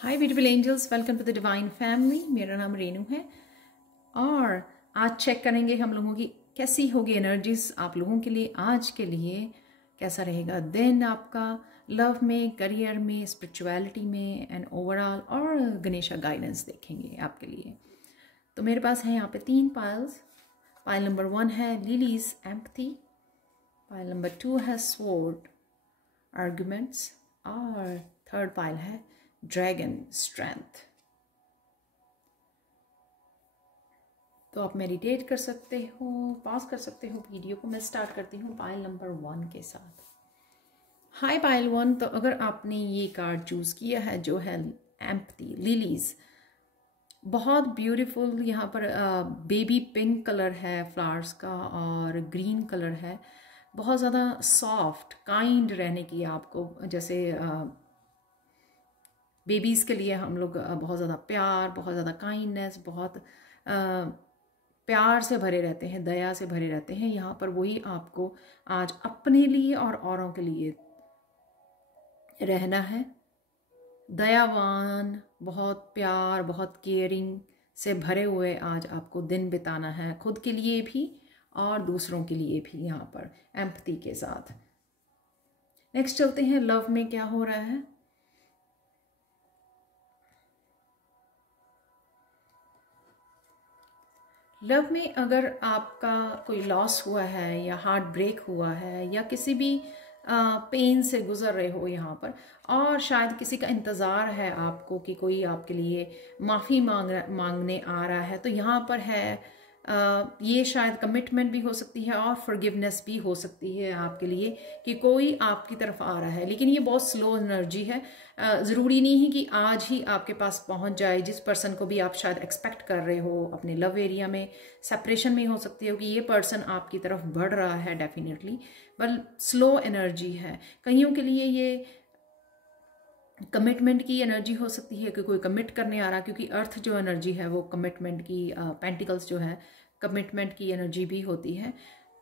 Hi beautiful angels, welcome to the divine family. मेरा नाम रेनू है और आज चेक करेंगे हम लोगों की कैसी होगी एनर्जीज आप लोगों के लिए। आज के लिए कैसा रहेगा दिन आपका, लव में, करियर में, स्पिरिचुअलिटी में एंड ओवरऑल, और गणेशा गाइडेंस देखेंगे आपके लिए। तो मेरे पास है यहाँ पे 3 पाइल्स। पाइल नंबर 1 है लिलीज एम्पथी, पाइल नंबर 2 है स्वॉर्ड आर्गुमेंट्स, और थर्ड पाइल है ड्रैगन स्ट्रेंथ। तो आप मेडिटेट कर सकते हो, पॉज कर सकते हो वीडियो को। मैं स्टार्ट करती हूँ पाइल नंबर 1 के साथ। हाय पाइल 1, तो अगर आपने ये कार्ड चूज किया है जो है एम्पथी, लिलीज, बहुत ब्यूटीफुल। यहाँ पर बेबी पिंक कलर है फ्लावर्स का और ग्रीन कलर है। बहुत ज़्यादा सॉफ्ट काइंड रहने की आपको, जैसे बेबीज़ के लिए हम लोग बहुत ज़्यादा प्यार, बहुत ज़्यादा काइंडनेस, बहुत प्यार से भरे रहते हैं, दया से भरे रहते हैं। यहाँ पर वही आपको आज अपने लिए और औरों के लिए रहना है। दयावान, बहुत प्यार, बहुत केयरिंग से भरे हुए आज आपको दिन बिताना है, खुद के लिए भी और दूसरों के लिए भी, यहाँ पर एम्पैथी के साथ। नेक्स्ट चलते हैं लव में क्या हो रहा है। लव में अगर आपका कोई लॉस हुआ है या हार्ट ब्रेक हुआ है या किसी भी पेन से गुजर रहे हो यहाँ पर, और शायद किसी का इंतज़ार है आपको कि कोई आपके लिए माफ़ी मांगने आ रहा है, तो यहाँ पर है ये शायद कमिटमेंट भी हो सकती है और फॉरगिवनेस भी हो सकती है आपके लिए कि कोई आपकी तरफ आ रहा है। लेकिन ये बहुत स्लो एनर्जी है। ज़रूरी नहीं है कि आज ही आपके पास पहुंच जाए। जिस पर्सन को भी आप शायद एक्सपेक्ट कर रहे हो अपने लव एरिया में, सेपरेशन में हो सकती है कि ये पर्सन आपकी तरफ बढ़ रहा है डेफिनेटली, पर स्लो एनर्जी है। कईयों के लिए ये कमिटमेंट की एनर्जी हो सकती है कि कोई कमिट करने आ रहा है, क्योंकि अर्थ जो एनर्जी है वो कमिटमेंट की, पेंटिकल्स जो है कमिटमेंट की एनर्जी भी होती है।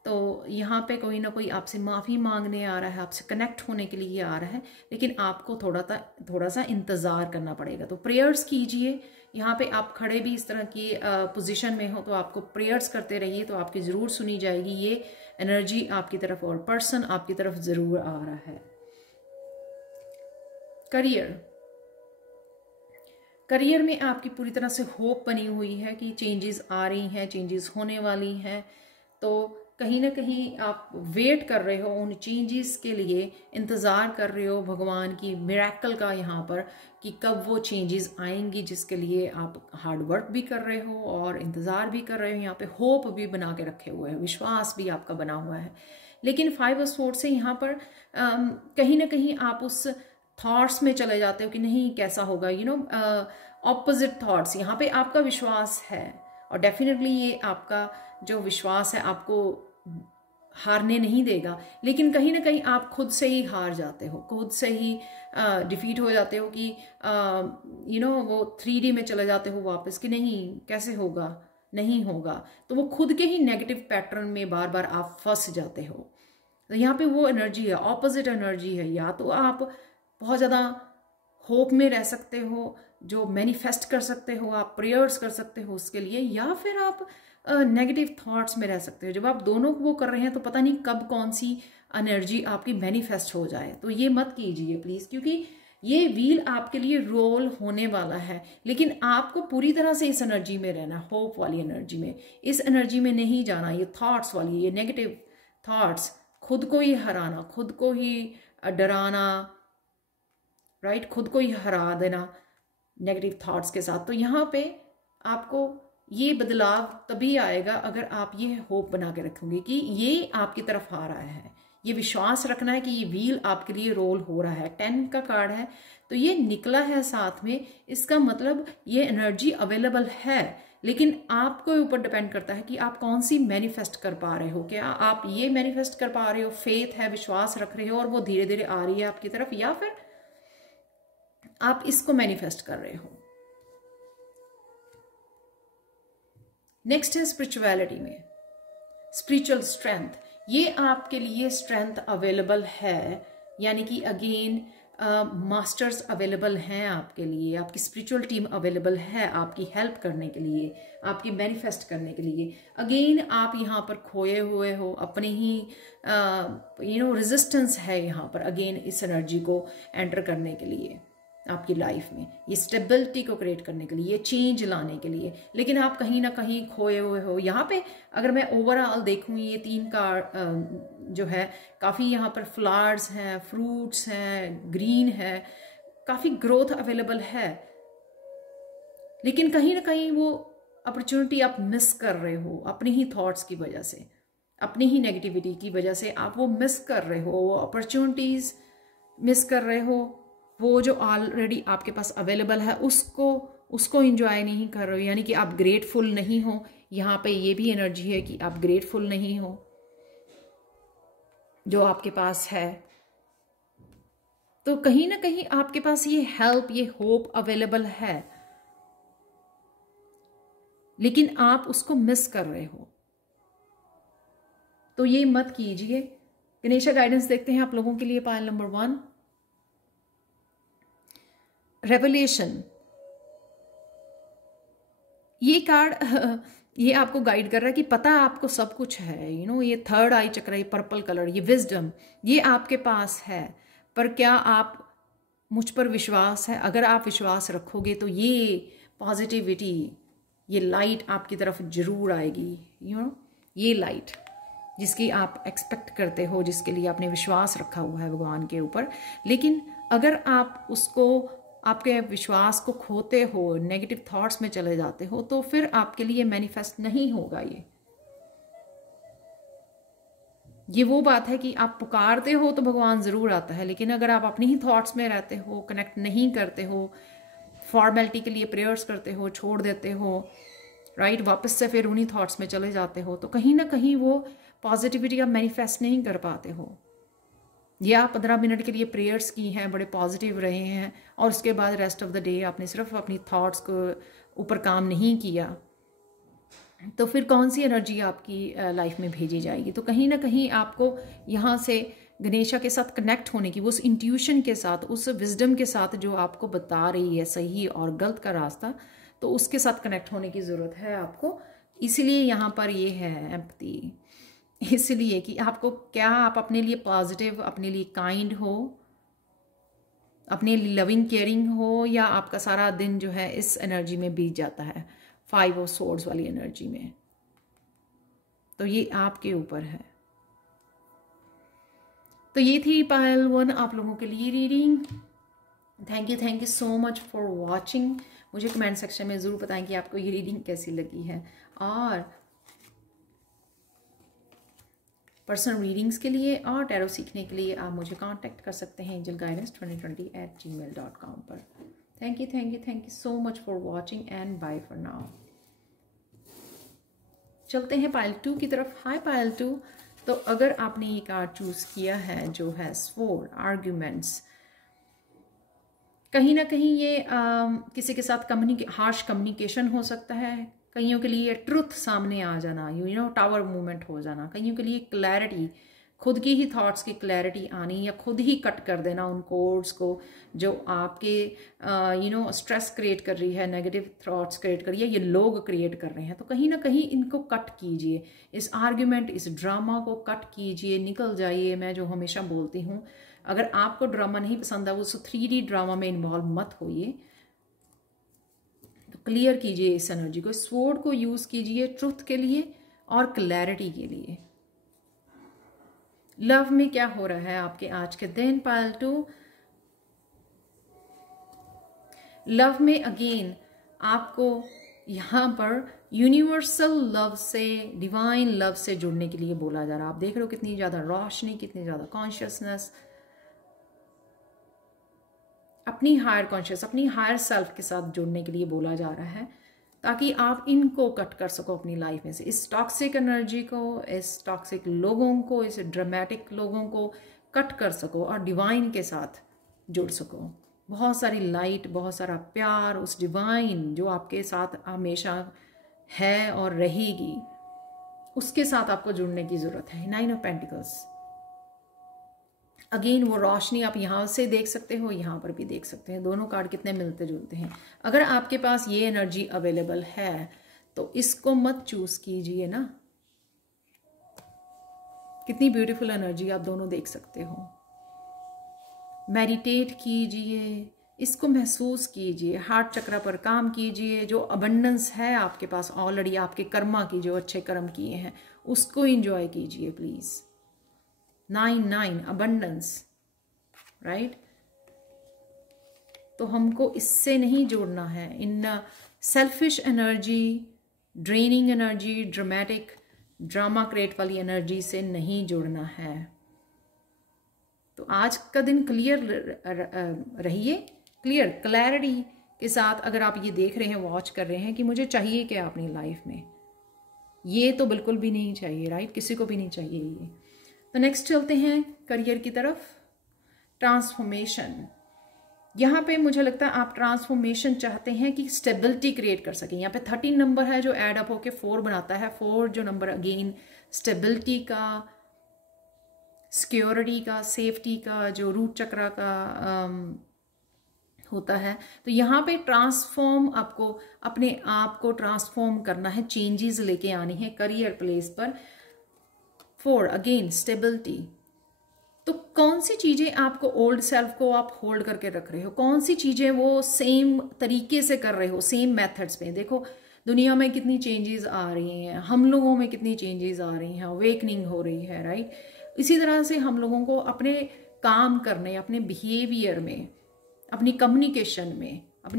तो यहाँ पे कोई ना कोई आपसे माफ़ी मांगने आ रहा है, आपसे कनेक्ट होने के लिए आ रहा है, लेकिन आपको थोड़ा सा इंतज़ार करना पड़ेगा। तो प्रेयर्स कीजिए। यहाँ पे आप खड़े भी इस तरह की पोजीशन में हो तो आपको प्रेयर्स करते रहिए, तो आपकी ज़रूर सुनी जाएगी। ये एनर्जी आपकी तरफ और पर्सन आपकी तरफ ज़रूर आ रहा है। करियर में आपकी पूरी तरह से होप बनी हुई है कि चेंजेस आ रही हैं, चेंजेस होने वाली हैं। तो कहीं ना कहीं आप वेट कर रहे हो उन चेंजेस के लिए, इंतज़ार कर रहे हो भगवान की मिरेकल का यहाँ पर कि कब वो चेंजेस आएंगी, जिसके लिए आप हार्ड वर्क भी कर रहे हो और इंतज़ार भी कर रहे हो। यहाँ पे होप भी बना के रखे हुए हैं, विश्वास भी आपका बना हुआ है। लेकिन 5 ऑफ स्वॉर्ड्स से यहाँ पर कहीं ना कहीं आप उस थॉट्स में चले जाते हो कि नहीं कैसा होगा, ऑपोजिट थॉट्स। यहाँ पे आपका विश्वास है और डेफिनेटली ये आपका जो विश्वास है आपको हारने नहीं देगा, लेकिन कहीं ना कहीं आप खुद से ही हार जाते हो, खुद से ही डिफीट हो जाते हो कि वो 3D में चले जाते हो वापस कि नहीं कैसे होगा, नहीं होगा। तो वो खुद के ही नेगेटिव पैटर्न में बार बार आप फंस जाते हो। तो यहाँ पे वो एनर्जी है, ऑपोजिट एनर्जी है। या तो आप बहुत ज़्यादा होप में रह सकते हो, जो मैनिफेस्ट कर सकते हो, आप प्रेयर्स कर सकते हो उसके लिए, या फिर आप नेगेटिव थॉट्स में रह सकते हो। जब आप दोनों वो कर रहे हैं तो पता नहीं कब कौन सी एनर्जी आपकी मैनिफेस्ट हो जाए। तो ये मत कीजिए प्लीज़, क्योंकि ये व्हील आपके लिए रोल होने वाला है, लेकिन आपको पूरी तरह से इस एनर्जी में रहना, होप वाली एनर्जी में। इस एनर्जी में नहीं जाना, ये थॉट्स वाली, ये नेगेटिव थॉट्स, खुद को ही हराना, खुद को ही डराना, राइट, खुद को ही हरा देना नेगेटिव थॉट्स के साथ। तो यहाँ पे आपको ये बदलाव तभी आएगा अगर आप ये होप बना के रखोगे कि ये आपकी तरफ आ रहा है, ये विश्वास रखना है कि ये व्हील आपके लिए रोल हो रहा है। 10 का कार्ड है तो ये निकला है साथ में, इसका मतलब ये एनर्जी अवेलेबल है, लेकिन आपको ऊपर डिपेंड करता है कि आप कौन सी मैनिफेस्ट कर पा रहे हो। क्या आप ये मैनिफेस्ट कर पा रहे हो, फेथ है, विश्वास रख रहे हो और वो धीरे धीरे आ रही है आपकी तरफ, या फिर आप इसको मैनिफेस्ट कर रहे हो। नेक्स्ट है स्पिरिचुअलिटी में स्पिरिचुअल स्ट्रेंथ। ये आपके लिए स्ट्रेंथ अवेलेबल है, यानी कि अगेन मास्टर्स अवेलेबल हैं आपके लिए, आपकी स्पिरिचुअल टीम अवेलेबल है आपकी हेल्प करने के लिए, आपकी मैनिफेस्ट करने के लिए। अगेन आप यहाँ पर खोए हुए हो, अपने ही रेजिस्टेंस है यहाँ पर अगेन इस एनर्जी को एंटर करने के लिए आपकी लाइफ में, ये स्टेबिलिटी को क्रिएट करने के लिए, ये चेंज लाने के लिए। लेकिन आप कहीं ना कहीं खोए हुए हो यहाँ पे। अगर मैं ओवरऑल देखूँ ये 3 कार्ड जो है, काफ़ी यहाँ पर फ्लावर्स हैं, फ्रूट्स हैं, ग्रीन है, काफ़ी ग्रोथ अवेलेबल है। लेकिन कहीं ना कहीं वो अपॉर्चुनिटी आप मिस कर रहे हो अपनी ही थॉट्स की वजह से, अपनी ही नेगेटिविटी की वजह से आप वो मिस कर रहे हो, वो अपॉर्चुनिटीज़ मिस कर रहे हो। वो जो ऑलरेडी आपके पास अवेलेबल है उसको एंजॉय नहीं कर रहे हो, यानी कि आप ग्रेटफुल नहीं हो। यहाँ पे ये भी एनर्जी है कि आप ग्रेटफुल नहीं हो जो आपके पास है। तो कहीं ना कहीं आपके पास ये हेल्प, ये होप अवेलेबल है, लेकिन आप उसको मिस कर रहे हो। तो ये मत कीजिए। गणेशा गाइडेंस देखते हैं आप लोगों के लिए। Pile number 1, revelation. ये कार्ड ये आपको गाइड कर रहा है कि पता आपको सब कुछ है, ये थर्ड आई चक्र, ये पर्पल कलर, ये विजडम, ये आपके पास है। पर क्या आप मुझ पर विश्वास है? अगर आप विश्वास रखोगे तो ये पॉजिटिविटी, ये लाइट आपकी तरफ जरूर आएगी। ये लाइट जिसकी आप एक्सपेक्ट करते हो, जिसके लिए आपने विश्वास रखा हुआ है भगवान के ऊपर। लेकिन अगर आप उसको, आपके विश्वास को खोते हो, नेगेटिव थॉट्स में चले जाते हो, तो फिर आपके लिए मैनिफेस्ट नहीं होगा। ये वो बात है कि आप पुकारते हो तो भगवान ज़रूर आता है, लेकिन अगर आप अपनी ही थॉट्स में रहते हो, कनेक्ट नहीं करते हो, फॉर्मेलिटी के लिए प्रेयर्स करते हो, छोड़ देते हो, राइट, वापस से फिर उन्हीं थॉट्स में चले जाते हो, तो कहीं ना कहीं वो पॉजिटिविटी आप मैनिफेस्ट नहीं कर पाते हो। या 15 मिनट के लिए प्रेयर्स की हैं, बड़े पॉजिटिव रहे हैं, और उसके बाद रेस्ट ऑफ द डे आपने सिर्फ अपनी थॉट्स को ऊपर काम नहीं किया, तो फिर कौन सी एनर्जी आपकी लाइफ में भेजी जाएगी? तो कहीं ना कहीं आपको यहाँ से गणेशा के साथ कनेक्ट होने की, वो उस इंट्यूशन के साथ, उस विजडम के साथ जो आपको बता रही है सही और गलत का रास्ता, तो उसके साथ कनेक्ट होने की ज़रूरत है आपको। इसीलिए यहाँ पर ये है एम्पैथी, इसलिए कि आपको क्या, आप अपने लिए पॉजिटिव, अपने लिए काइंड हो, अपने लिए लविंग केयरिंग हो, या आपका सारा दिन जो है इस एनर्जी में बीत जाता है, 5 ऑफ सोर्ड्स वाली एनर्जी में। तो ये आपके ऊपर है। तो ये थी पायल 1 आप लोगों के लिए reading. Thank you so much for watching. मुझे कमेंट सेक्शन में ज़रूर बताएं कि आपको ये रीडिंग कैसी लगी है। और पर्सनल रीडिंग्स के लिए और टैरो सीखने के लिए आप मुझे कांटेक्ट कर सकते हैं angelguidance2020@gmail.com पर। Thank you so much for watching and bye for now. चलते हैं पायल 2 की तरफ। हाय पायल 2। तो अगर आपने ये कार्ड चूज़ किया है जो है स्वॉर्ड, आर्ग्यूमेंट्स, कहीं ना कहीं ये किसी के साथ हार्श कम्युनिकेशन हो सकता है। कईयों के लिए ट्रुथ सामने आ जाना, टावर मूवमेंट हो जाना। कईयों के लिए क्लैरिटी, खुद की ही थॉट्स की क्लैरिटी आनी, या खुद ही कट कर देना उन कोड्स को जो आपके स्ट्रेस क्रिएट कर रही है, नेगेटिव थॉट्स क्रिएट कर रही है, ये लोग क्रिएट कर रहे हैं। तो कहीं ना कहीं इनको कट कीजिए, इस आर्ग्यूमेंट, इस ड्रामा को कट कीजिए, निकल जाइए। मैं जो हमेशा बोलती हूँ, अगर आपको ड्रामा नहीं पसंद है, उस 3D ड्रामा में इन्वॉल्व मत होइए। तो क्लियर कीजिए इस एनर्जी को, स्वॉर्ड को यूज कीजिए ट्रुथ के लिए और क्लैरिटी के लिए। लव में क्या हो रहा है आपके आज के दिन पायल 2? लव में अगेन आपको यहाँ पर यूनिवर्सल लव से, डिवाइन लव से जुड़ने के लिए बोला जा रहा है। आप देख रहे हो कितनी ज्यादा रोशनी, कितनी ज्यादा कॉन्शियसनेस, अपनी हायर कॉन्शियस, अपनी हायर सेल्फ के साथ जुड़ने के लिए बोला जा रहा है, ताकि आप इनको कट कर सको अपनी लाइफ में से, इस टॉक्सिक एनर्जी को, इस टॉक्सिक लोगों को, इस ड्रामेटिक लोगों को कट कर सको और डिवाइन के साथ जुड़ सको। बहुत सारी लाइट, बहुत सारा प्यार, उस डिवाइन जो आपके साथ हमेशा है और रहेगी, उसके साथ आपको जुड़ने की जरूरत है। 9 ऑफ पेंटिकल्स, अगेन वो रोशनी आप यहाँ से देख सकते हो, यहाँ पर भी देख सकते हैं, दोनों कार्ड कितने मिलते जुलते हैं। अगर आपके पास ये एनर्जी अवेलेबल है तो इसको मत चूज कीजिए ना। कितनी ब्यूटीफुल एनर्जी आप दोनों देख सकते हो। मेडिटेट कीजिए, इसको महसूस कीजिए, हार्ट चक्र पर काम कीजिए। जो अबंडेंस है आपके पास ऑलरेडी, आपके कर्मा की जो अच्छे कर्म किए हैं उसको एंजॉय कीजिए प्लीज। 9 abundance, right. तो हमको इससे नहीं जोड़ना है, इन selfish energy, draining energy, dramatic drama create वाली एनर्जी से नहीं जुड़ना है। तो आज का दिन क्लियर रहिए, क्लियर क्लैरिटी के साथ। अगर आप ये देख रहे हैं, वॉच कर रहे हैं कि मुझे चाहिए क्या अपनी लाइफ में, ये तो बिल्कुल भी नहीं चाहिए, राइट, किसी को भी नहीं चाहिए ये। तो नेक्स्ट चलते हैं करियर की तरफ। ट्रांसफॉर्मेशन, यहाँ पे मुझे लगता है आप ट्रांसफॉर्मेशन चाहते हैं कि स्टेबिलिटी क्रिएट कर सकें। यहाँ पे 13 नंबर है जो ऐड अप होके 4 बनाता है। 4 जो नंबर अगेन स्टेबिलिटी का, सिक्योरिटी का, सेफ्टी का, जो रूट चक्र का होता है। तो यहाँ पे ट्रांसफॉर्म, आपको अपने आप को ट्रांसफॉर्म करना है, चेंजेस लेके आनी है करियर प्लेस पर। 4 अगेन स्टेबिलिटी। तो कौन सी चीजें आपको, ओल्ड सेल्फ को आप होल्ड करके रख रहे हो, कौन सी चीजें वो सेम तरीके से कर रहे हो, सेम मेथड्स पे। देखो दुनिया में कितनी चेंजेस आ रही हैं, हम लोगों में कितनी चेंजेस आ रही हैं, अवेकनिंग हो रही है, राइट। इसी तरह से हम लोगों को अपने काम करने, अपने बिहेवियर में, अपनी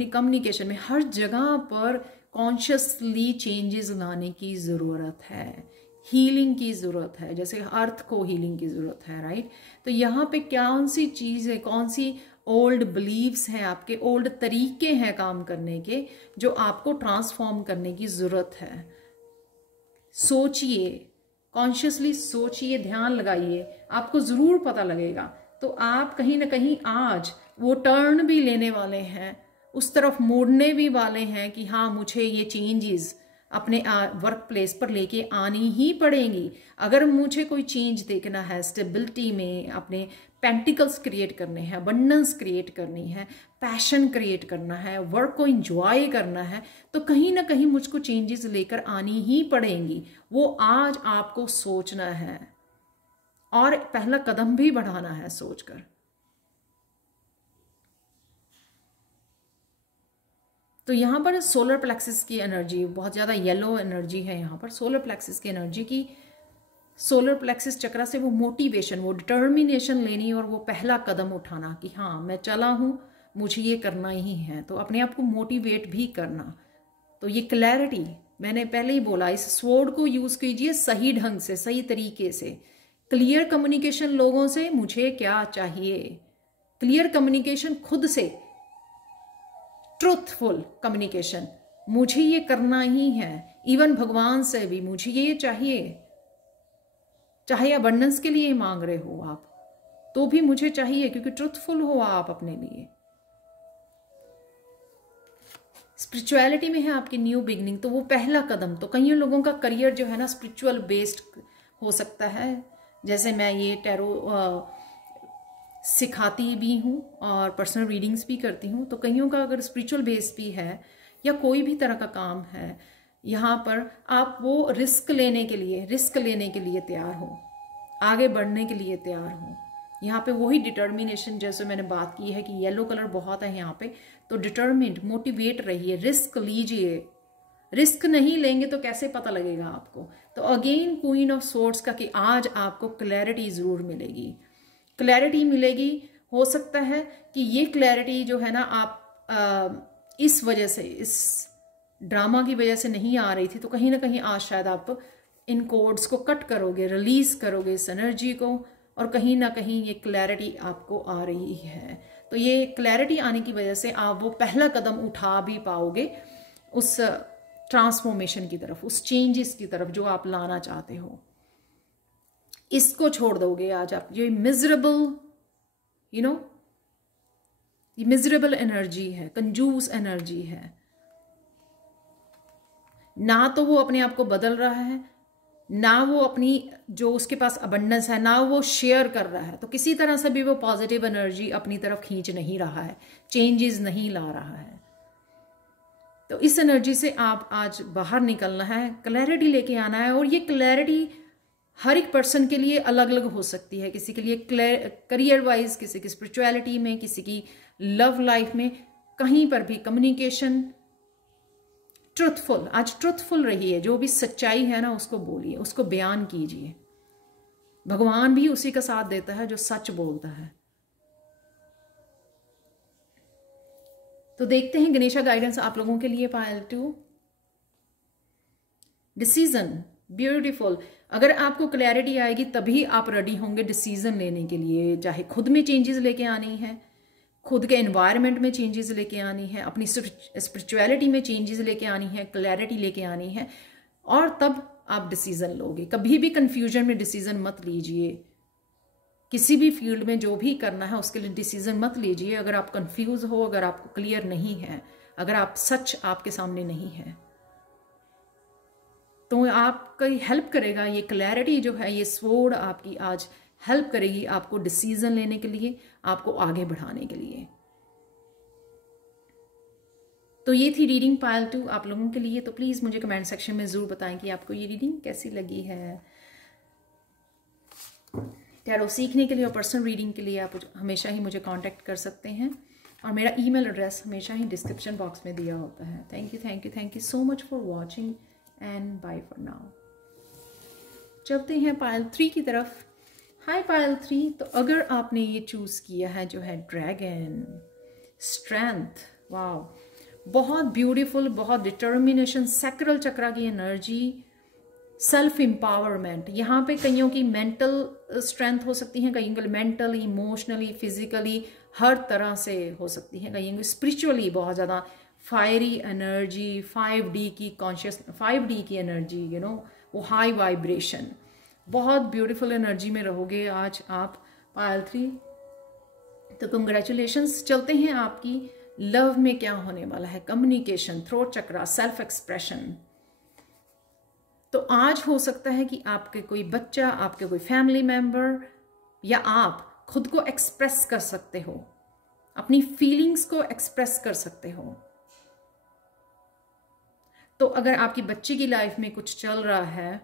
कम्युनिकेशन में हर जगह पर कॉन्शियसली चेंजेस लाने की ज़रूरत है। हीलिंग की ज़रूरत है, जैसे अर्थ को हीलिंग की ज़रूरत है, राइट। तो यहाँ पे कौन सी चीज़ है, कौन सी ओल्ड बिलीव्स हैं आपके, ओल्ड तरीके हैं काम करने के, जो आपको ट्रांसफॉर्म करने की ज़रूरत है। सोचिए, कॉन्शियसली सोचिए, ध्यान लगाइए, आपको ज़रूर पता लगेगा। तो आप कहीं ना कहीं आज वो टर्न भी लेने वाले हैं, उस तरफ मोड़ने भी वाले हैं कि हाँ मुझे ये चेंजेस अपने वर्क प्लेस पर लेके आनी ही पड़ेंगी। अगर मुझे कोई चेंज देखना है स्टेबिलिटी में, अपने पेंटिकल्स क्रिएट करने हैं, अबंडेंस क्रिएट करनी है, पैशन क्रिएट करना है, वर्क को एंजॉय करना है, तो कहीं ना कहीं मुझको चेंजेस लेकर आनी ही पड़ेंगी। वो आज आपको सोचना है और पहला कदम भी बढ़ाना है सोचकर। तो यहाँ पर सोलर प्लेक्सिस की एनर्जी बहुत ज़्यादा येलो एनर्जी है। यहाँ पर सोलर प्लेक्सिस की एनर्जी की, सोलर प्लेक्सिस चक्र से वो मोटिवेशन, वो डिटर्मिनेशन लेनी और वो पहला कदम उठाना कि हाँ मैं चला हूँ, मुझे ये करना ही है। तो अपने आप को मोटिवेट भी करना। तो ये क्लैरिटी मैंने पहले ही बोला, इस स्वॉर्ड को यूज़ कीजिए सही ढंग से, सही तरीके से। क्लियर कम्युनिकेशन लोगों से, मुझे क्या चाहिए, क्लियर कम्युनिकेशन खुद से, ट्रूथफुल कम्युनिकेशन, मुझे ये करना ही है। इवन भगवान से भी मुझे ये चाहिए, चाहे अबंडेंस के लिए मांग रहे हो आप तो भी मुझे चाहिए, क्योंकि ट्रूथफुल हो आप अपने लिए। स्पिरिचुअलिटी में है आपकी न्यू बिगनिंग, तो वो पहला कदम। तो कई लोगों का करियर जो है ना स्पिरिचुअल बेस्ड हो सकता है। जैसे मैं ये टैरो सिखाती भी हूँ और पर्सनल रीडिंग्स भी करती हूँ। तो कईयों का अगर स्पिरिचुअल बेस भी है या कोई भी तरह का काम है, यहाँ पर आप वो रिस्क लेने के लिए तैयार हो, आगे बढ़ने के लिए तैयार हो। यहाँ पे वही डिटर्मिनेशन, जैसे मैंने बात की है कि येलो कलर बहुत है यहाँ पे, तो डिटर्मिन्ड, मोटिवेट रहिए, रिस्क लीजिए। रिस्क नहीं लेंगे तो कैसे पता लगेगा आपको। तो अगेन क्वीन ऑफ सोर्ड्स का कि आज आपको क्लैरिटी जरूर मिलेगी, क्लैरिटी मिलेगी। हो सकता है कि ये क्लैरिटी जो है ना आप इस वजह से, इस ड्रामा की वजह से नहीं आ रही थी, तो कहीं ना कहीं आज शायद आप इन कोड्स को कट करोगे, रिलीज करोगे इस एनर्जी को, और कहीं ना कहीं ये क्लैरिटी आपको आ रही है। तो ये क्लैरिटी आने की वजह से आप वो पहला कदम उठा भी पाओगे उस ट्रांसफॉर्मेशन की तरफ, उस चेंजेस की तरफ जो आप लाना चाहते हो। इसको छोड़ दोगे आज आप। ये मिजरेबल, ये मिजरेबल एनर्जी है, कंजूस एनर्जी है। ना तो वो अपने आप को बदल रहा है, ना वो अपनी जो उसके पास अबंडेंस है ना वो शेयर कर रहा है, तो किसी तरह से भी वो पॉजिटिव एनर्जी अपनी तरफ खींच नहीं रहा है, चेंजेस नहीं ला रहा है। तो इस एनर्जी से आप आज बाहर निकलना है, क्लैरिटी लेके आना है। और ये क्लैरिटी हर एक पर्सन के लिए अलग अलग हो सकती है। किसी के लिए करियर वाइज, किसी की स्पिरिचुअलिटी में, किसी की लव लाइफ में, कहीं पर भी कम्युनिकेशन ट्रुथफुल, आज ट्रुथफुल रहिए, जो भी सच्चाई है ना उसको बोलिए, उसको बयान कीजिए। भगवान भी उसी का साथ देता है जो सच बोलता है। तो देखते हैं गणेशा गाइडेंस आप लोगों के लिए पायल 2 डिसीजन, ब्यूटीफुल। अगर आपको क्लैरिटी आएगी तभी आप रेडी होंगे डिसीजन लेने के लिए, चाहे खुद में चेंजेस लेके आनी है, खुद के एनवायरनमेंट में चेंजेस लेके आनी है, अपनी स्पिरिचुअलिटी में चेंजेस लेके आनी है, क्लैरिटी लेके आनी है, और तब आप डिसीजन लोगे। कभी भी कंफ्यूजन में डिसीजन मत लीजिए। किसी भी फील्ड में जो भी करना है उसके लिए डिसीजन मत लीजिए अगर आप कंफ्यूज हो, अगर आपको क्लियर नहीं है, अगर आप सच आपके सामने नहीं है। तो आपकी हेल्प करेगा ये क्लैरिटी जो है, ये स्वॉर्ड आपकी आज हेल्प करेगी आपको डिसीजन लेने के लिए, आपको आगे बढ़ाने के लिए। तो ये थी रीडिंग पायल 2 आप लोगों के लिए। तो प्लीज मुझे कमेंट सेक्शन में जरूर बताएं कि आपको ये रीडिंग कैसी लगी है। टैरो सीखने के लिए और पर्सनल रीडिंग के लिए आप हमेशा ही मुझे कांटेक्ट कर सकते हैं, और मेरा ईमेल एड्रेस हमेशा ही डिस्क्रिप्शन बॉक्स में दिया होता है। Thank you so much for watching and bye for now. चलते हैं पायल 3 की तरफ। हाय पायल 3, तो अगर आपने ये चूज किया है जो है ड्रैगन, स्ट्रेंथ, वाओ, बहुत ब्यूटीफुल, बहुत डिटर्मिनेशन, सैक्रल चक्रा की एनर्जी, सेल्फ एम्पावरमेंट। यहाँ पे कईयों की मेंटल स्ट्रेंथ हो सकती है, कईयों की मेंटली, इमोशनली, फिजिकली, हर तरह से हो सकती है। कईयों की स्पिरिचुअली बहुत ज़्यादा फायरी एनर्जी, 5D की कॉन्शियस, 5D की एनर्जी, यू नो, वो हाई वाइब्रेशन, बहुत ब्यूटीफुल एनर्जी में रहोगे आज आप पायल 3। तो कंग्रेचुलेशंस। चलते हैं आपकी लव में क्या होने वाला है। कम्युनिकेशन, थ्रोट चक्रा, सेल्फ एक्सप्रेशन। तो आज हो सकता है कि आपके कोई बच्चा, आपके कोई फैमिली मेंबर, या आप खुद को एक्सप्रेस कर सकते हो, अपनी फीलिंग्स को एक्सप्रेस कर सकते हो। तो अगर आपकी बच्चे की लाइफ में कुछ चल रहा है,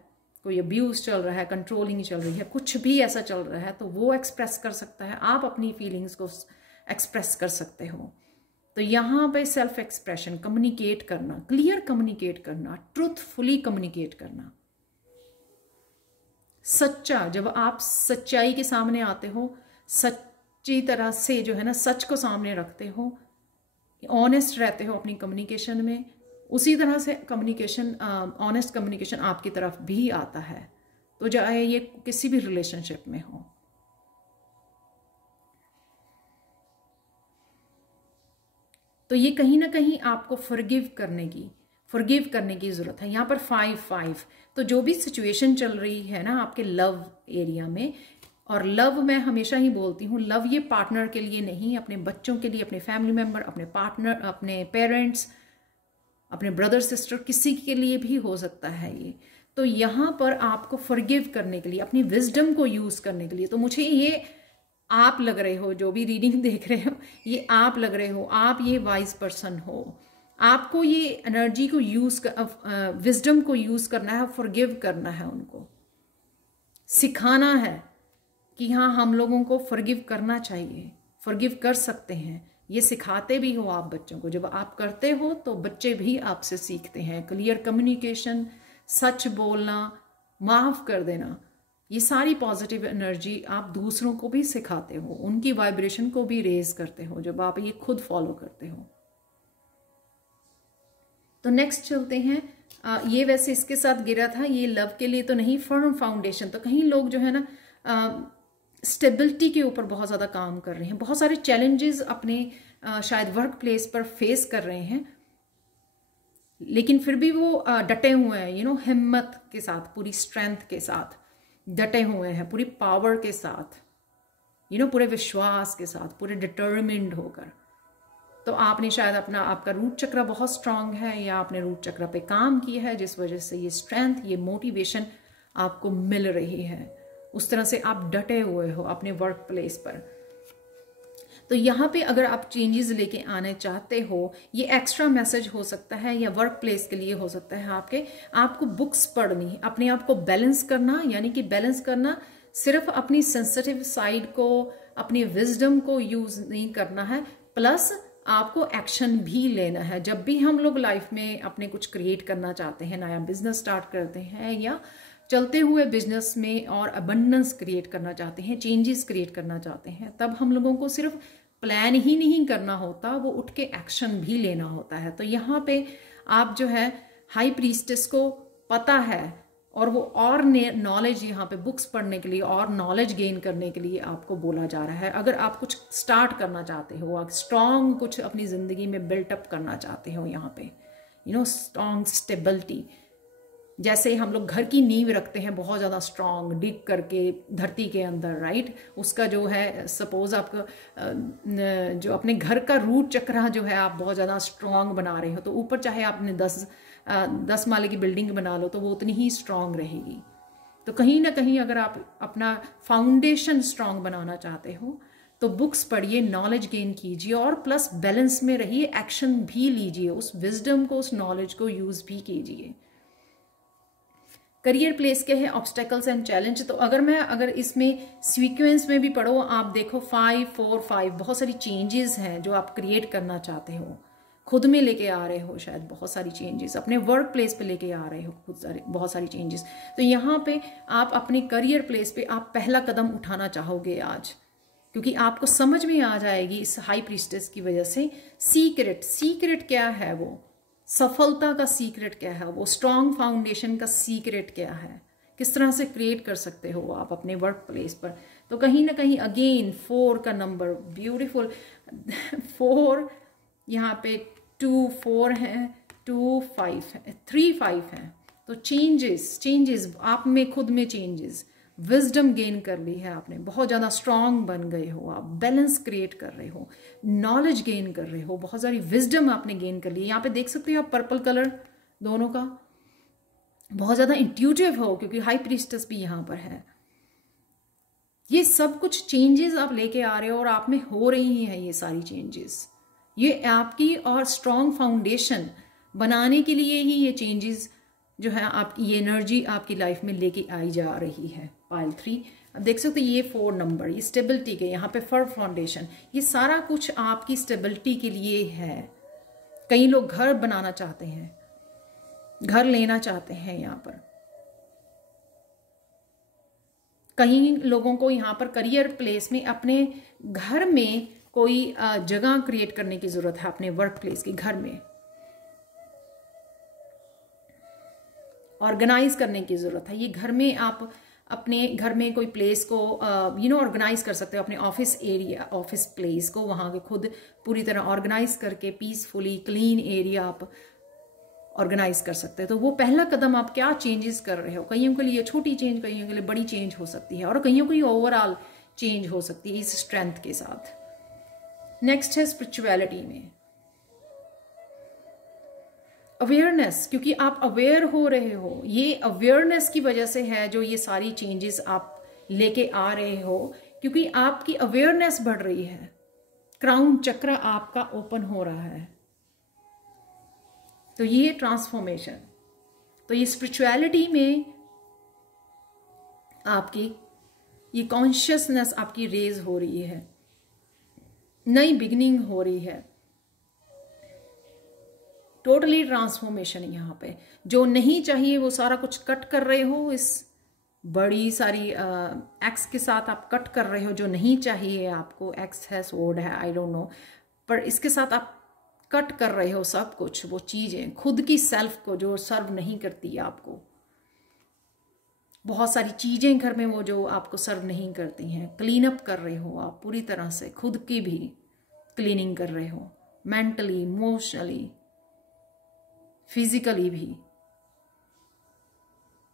कोई अब्यूज चल रहा है, कंट्रोलिंग चल रही है, कुछ भी ऐसा चल रहा है, तो वो एक्सप्रेस कर सकता है, आप अपनी फीलिंग्स को एक्सप्रेस कर सकते हो। तो यहाँ पे सेल्फ एक्सप्रेशन, कम्युनिकेट करना, क्लियर कम्युनिकेट करना, ट्रूथफुली कम्युनिकेट करना, सच्चा, जब आप सच्चाई के सामने आते हो, सच्ची तरह से जो है ना सच को सामने रखते हो, ऑनेस्ट रहते हो अपनी कम्युनिकेशन में, उसी तरह से कम्युनिकेशन, ऑनेस्ट कम्युनिकेशन आपकी तरफ भी आता है। तो चाहे ये किसी भी रिलेशनशिप में हो। तो ये कहीं ना कहीं आपको फॉरगिव करने की जरूरत है। यहाँ पर 5-5, तो जो भी सिचुएशन चल रही है ना आपके लव एरिया में, और लव मैं हमेशा ही बोलती हूँ, लव ये पार्टनर के लिए नहीं, अपने बच्चों के लिए, अपने फैमिली मेंबर, अपने पार्टनर, अपने पेरेंट्स, अपने ब्रदर सिस्टर, किसी के लिए भी हो सकता है ये। तो यहाँ पर आपको फॉरगिव करने के लिए, अपनी विजडम को यूज करने के लिए, तो मुझे ये आप लग रहे हो, जो भी रीडिंग देख रहे हो, ये आप लग रहे हो, आप ये वाइज पर्सन हो, आपको ये एनर्जी को यूज कर, विजडम को यूज करना है, फॉरगिव करना है, उनको सिखाना है कि हाँ हम लोगों को फॉरगिव करना चाहिए, फॉरगिव कर सकते हैं। ये सिखाते भी हो आप बच्चों को, जब आप करते हो तो बच्चे भी आपसे सीखते हैं। क्लियर कम्युनिकेशन, सच बोलना, माफ कर देना, ये सारी पॉजिटिव एनर्जी आप दूसरों को भी सिखाते हो, उनकी वाइब्रेशन को भी रेज करते हो जब आप ये खुद फॉलो करते हो। तो नेक्स्ट चलते हैं, ये वैसे इसके साथ गिरा था, ये लव के लिए तो नहीं, फर्म फाउंडेशन। तो कहीं लोग जो है ना स्टेबिलिटी के ऊपर बहुत ज़्यादा काम कर रहे हैं, बहुत सारे चैलेंजेस अपने शायद वर्क प्लेस पर फेस कर रहे हैं, लेकिन फिर भी वो डटे हुए हैं, यू नो, हिम्मत के साथ, पूरी स्ट्रेंथ के साथ डटे हुए हैं, पूरी पावर के साथ, यू नो, पूरे विश्वास के साथ, पूरे डिटर्मिन्ड होकर। तो आपने शायद आपका रूट चक्र बहुत स्ट्रांग है, या आपने रूट चक्र पे काम किया है, जिस वजह से ये स्ट्रेंथ, ये मोटिवेशन आपको मिल रही है, उस तरह से आप डटे हुए हो अपने वर्क प्लेस पर। तो यहाँ पे अगर आप चेंजेस लेके आने चाहते हो, ये एक्स्ट्रा मैसेज हो सकता है या वर्क प्लेस के लिए हो सकता है आपको बुक्स पढ़नी, अपने आप को बैलेंस करना, यानी कि बैलेंस करना सिर्फ अपनी सेंसिटिव साइड को, अपनी विजडम को यूज नहीं करना है, प्लस आपको एक्शन भी लेना है। जब भी हम लोग लाइफ में अपने कुछ क्रिएट करना चाहते हैं, नया बिजनेस स्टार्ट करते हैं या चलते हुए बिजनेस में और अबंडेंस क्रिएट करना चाहते हैं, चेंजेस क्रिएट करना चाहते हैं, तब हम लोगों को सिर्फ प्लान ही नहीं करना होता, वो उठ के एक्शन भी लेना होता है। तो यहाँ पे आप जो है हाई प्रीस्टेस को पता है, और वो और नॉलेज यहाँ पे बुक्स पढ़ने के लिए और नॉलेज गेन करने के लिए आपको बोला जा रहा है। अगर आप कुछ स्टार्ट करना चाहते हो, आप स्ट्रॉन्ग कुछ अपनी ज़िंदगी में बिल्टअप करना चाहते हो, यहाँ पे स्ट्रॉन्ग स्टेबिलिटी, जैसे हम लोग घर की नींव रखते हैं बहुत ज़्यादा स्ट्रॉन्ग डिग करके धरती के अंदर, राइट। उसका जो है सपोज आपका जो अपने घर का रूट चक्र जो है आप बहुत ज़्यादा स्ट्रॉन्ग बना रहे हो, तो ऊपर चाहे आपने 10 माले की बिल्डिंग बना लो तो वो उतनी ही स्ट्रॉन्ग रहेगी। तो कहीं ना कहीं अगर आप अपना फाउंडेशन स्ट्रॉन्ग बनाना चाहते हो तो बुक्स पढ़िए, नॉलेज गेन कीजिए और प्लस बैलेंस में रहिए, एक्शन भी लीजिए, उस विजडम को, उस नॉलेज को यूज भी कीजिए। करियर प्लेस के हैं ऑब्स्टेकल्स एंड चैलेंज। तो अगर इसमें सीक्वेंस में भी पढ़ो, आप देखो 5, 4, 5 बहुत सारी चेंजेस हैं जो आप क्रिएट करना चाहते हो, खुद में लेके आ रहे हो, शायद बहुत सारी चेंजेस अपने वर्क प्लेस पे लेके आ रहे हो, बहुत सारी चेंजेस। तो यहाँ पे आप अपने करियर प्लेस पे आप पहला कदम उठाना चाहोगे आज, क्योंकि आपको समझ में आ जाएगी इस हाई प्रीस्टेस की वजह से सीक्रेट क्या है, वो सफलता का सीक्रेट क्या है, वो स्ट्रॉन्ग फाउंडेशन का सीक्रेट क्या है, किस तरह से क्रिएट कर सकते हो आप अपने वर्क प्लेस पर। तो कहीं ना कहीं अगेन 4 का नंबर ब्यूटीफुल 4, यहाँ पे 2, 4 है, 2, 5 है, 3, 5 है। तो चेंजेस आप में, खुद में चेंजेस, विजडम गेन कर ली है आपने, बहुत ज़्यादा स्ट्रांग बन गए हो आप, बैलेंस क्रिएट कर रहे हो, नॉलेज गेन कर रहे हो, बहुत सारी विजडम आपने गेन कर ली। यहाँ पे देख सकते हो आप पर्पल कलर दोनों का, बहुत ज़्यादा इंट्यूटिव हो क्योंकि हाई प्रीस्टेस भी यहाँ पर है। ये सब कुछ चेंजेस आप लेके आ रहे हो और आप में हो रही हैं ये सारी चेंजेस, ये आपकी और स्ट्रॉन्ग फाउंडेशन बनाने के लिए ही ये चेंजेस जो है आपकी, ये एनर्जी आपकी लाइफ में लेके आई जा रही है। पाइल 3 अब देख सकते हो, ये 4 नंबर, ये स्टेबिलिटी के, यहाँ पे फर्म फाउंडेशन, ये सारा कुछ आपकी स्टेबिलिटी के लिए है। कई लोग घर बनाना चाहते हैं, घर लेना चाहते हैं, यहाँ पर कई लोगों को यहाँ पर करियर प्लेस में अपने घर में कोई जगह क्रिएट करने की जरूरत है, अपने वर्क प्लेस के घर में ऑर्गेनाइज करने की जरूरत है। ये घर में आप अपने घर में कोई प्लेस को ऑर्गेनाइज कर सकते हो, अपने ऑफिस एरिया, ऑफिस प्लेस को वहाँ के खुद पूरी तरह ऑर्गेनाइज करके पीसफुली क्लीन एरिया आप ऑर्गेनाइज कर सकते हैं। तो वो पहला कदम, आप क्या चेंजेस कर रहे हो। कईयों के लिए छोटी चेंज, कईयों के लिए बड़ी चेंज हो सकती है और कईयों की ओवरऑल चेंज हो सकती है इस स्ट्रेंथ के साथ। नेक्स्ट है स्पिरिचुअलिटी में अवेयरनेस, क्योंकि आप अवेयर हो रहे हो, ये अवेयरनेस की वजह से है जो ये सारी चेंजेस आप लेके आ रहे हो, क्योंकि आपकी अवेयरनेस बढ़ रही है, क्राउन चक्र आपका ओपन हो रहा है। तो ये ट्रांसफॉर्मेशन, तो ये स्पिरिचुअलिटी में आपकी ये कॉन्शियसनेस आपकी रेज हो रही है, नई बिगिनिंग हो रही है, टोटली ट्रांसफॉर्मेशन। यहाँ पे जो नहीं चाहिए वो सारा कुछ कट कर रहे हो, इस बड़ी सारी एक्स के साथ आप कट कर रहे हो जो नहीं चाहिए आपको। एक्स है, स्वॉर्ड है, आई डोंट नो, पर इसके साथ आप कट कर रहे हो सब कुछ, वो चीजें खुद की सेल्फ को जो सर्व नहीं करती है आपको। बहुत सारी चीजें घर में वो जो आपको सर्व नहीं करती हैं, क्लीन अप कर रहे हो आप पूरी तरह से, खुद की भी क्लीनिंग कर रहे हो, मेंटली, इमोशनली, फिजिकली भी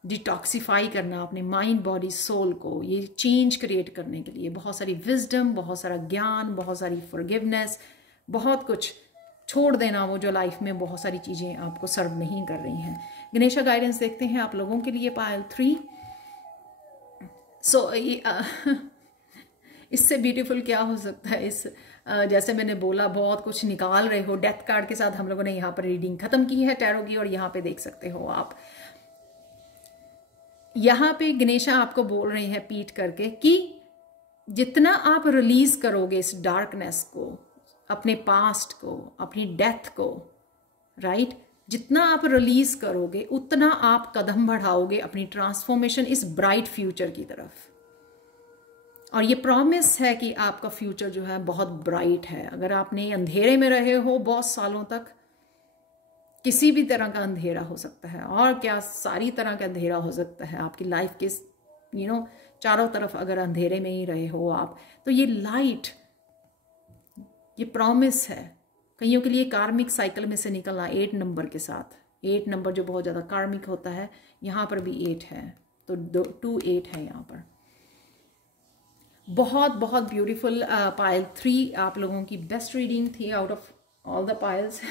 डिटॉक्सिफाई करना अपने माइंड, बॉडी, सोल को, ये चेंज क्रिएट करने के लिए बहुत सारी विजडम, बहुत सारा ज्ञान, बहुत सारी फॉरगिवनेस, बहुत कुछ छोड़ देना वो जो लाइफ में बहुत सारी चीजें आपको सर्व नहीं कर रही हैं। गणेशा गाइडेंस देखते हैं आप लोगों के लिए। पायल 3 सो इससे ब्यूटीफुल क्या हो सकता है। इस जैसे मैंने बोला, बहुत कुछ निकाल रहे हो। डेथ कार्ड के साथ हम लोगों ने यहाँ पर रीडिंग खत्म की है टैरो की, और यहाँ पे देख सकते हो आप, यहाँ पे गणेशा आपको बोल रहे हैं पीठ करके कि जितना आप रिलीज करोगे इस डार्कनेस को, अपने पास्ट को, अपनी डेथ को, राइट, जितना आप रिलीज करोगे उतना आप कदम बढ़ाओगे अपनी ट्रांसफॉर्मेशन इस ब्राइट फ्यूचर की तरफ। और ये प्रॉमिस है कि आपका फ्यूचर जो है बहुत ब्राइट है। अगर आपने अंधेरे में रहे हो बहुत सालों तक, किसी भी तरह का अंधेरा हो सकता है, और क्या सारी तरह का अंधेरा हो सकता है आपकी लाइफ के, चारों तरफ अगर अंधेरे में ही रहे हो आप, तो ये लाइट, ये प्रॉमिस है। कईयों के लिए कार्मिक साइकिल में से निकलना 8 नंबर के साथ, 8 नंबर जो बहुत ज़्यादा कार्मिक होता है, यहाँ पर भी 8 है, तो 2 8 है यहाँ पर। बहुत बहुत ब्यूटीफुल पाइल 3 आप लोगों की बेस्ट रीडिंग थी out of all the piles.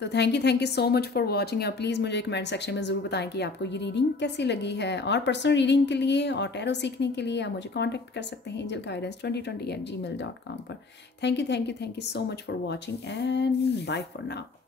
तो thank you so much for watching. Please मुझे कमेंट सेक्शन में ज़रूर बताएं कि आपको ये रीडिंग कैसी लगी है। और पर्सनल रीडिंग के लिए और टैरो सीखने के लिए आप मुझे कांटेक्ट कर सकते हैं angelguidance2020@gmail.com पर। Thank you so much for watching and bye for now.